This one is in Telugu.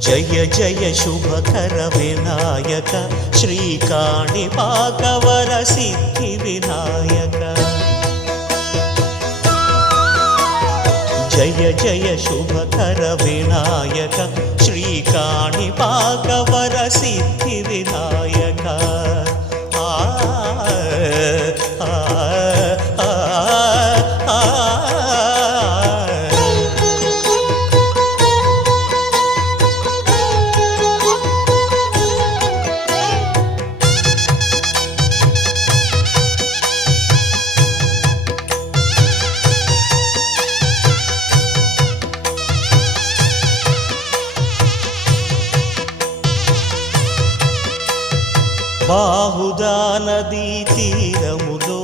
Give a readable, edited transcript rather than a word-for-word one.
జయ జయ శుభకర వినాయక శ్రీకాణిపాకవర సిద్ధి వినాయక జయ జయ శుభకర వినాయక శ్రీకాణిపాకవర సిద్ధి వినాయక బాహుదా నదీ తీరములో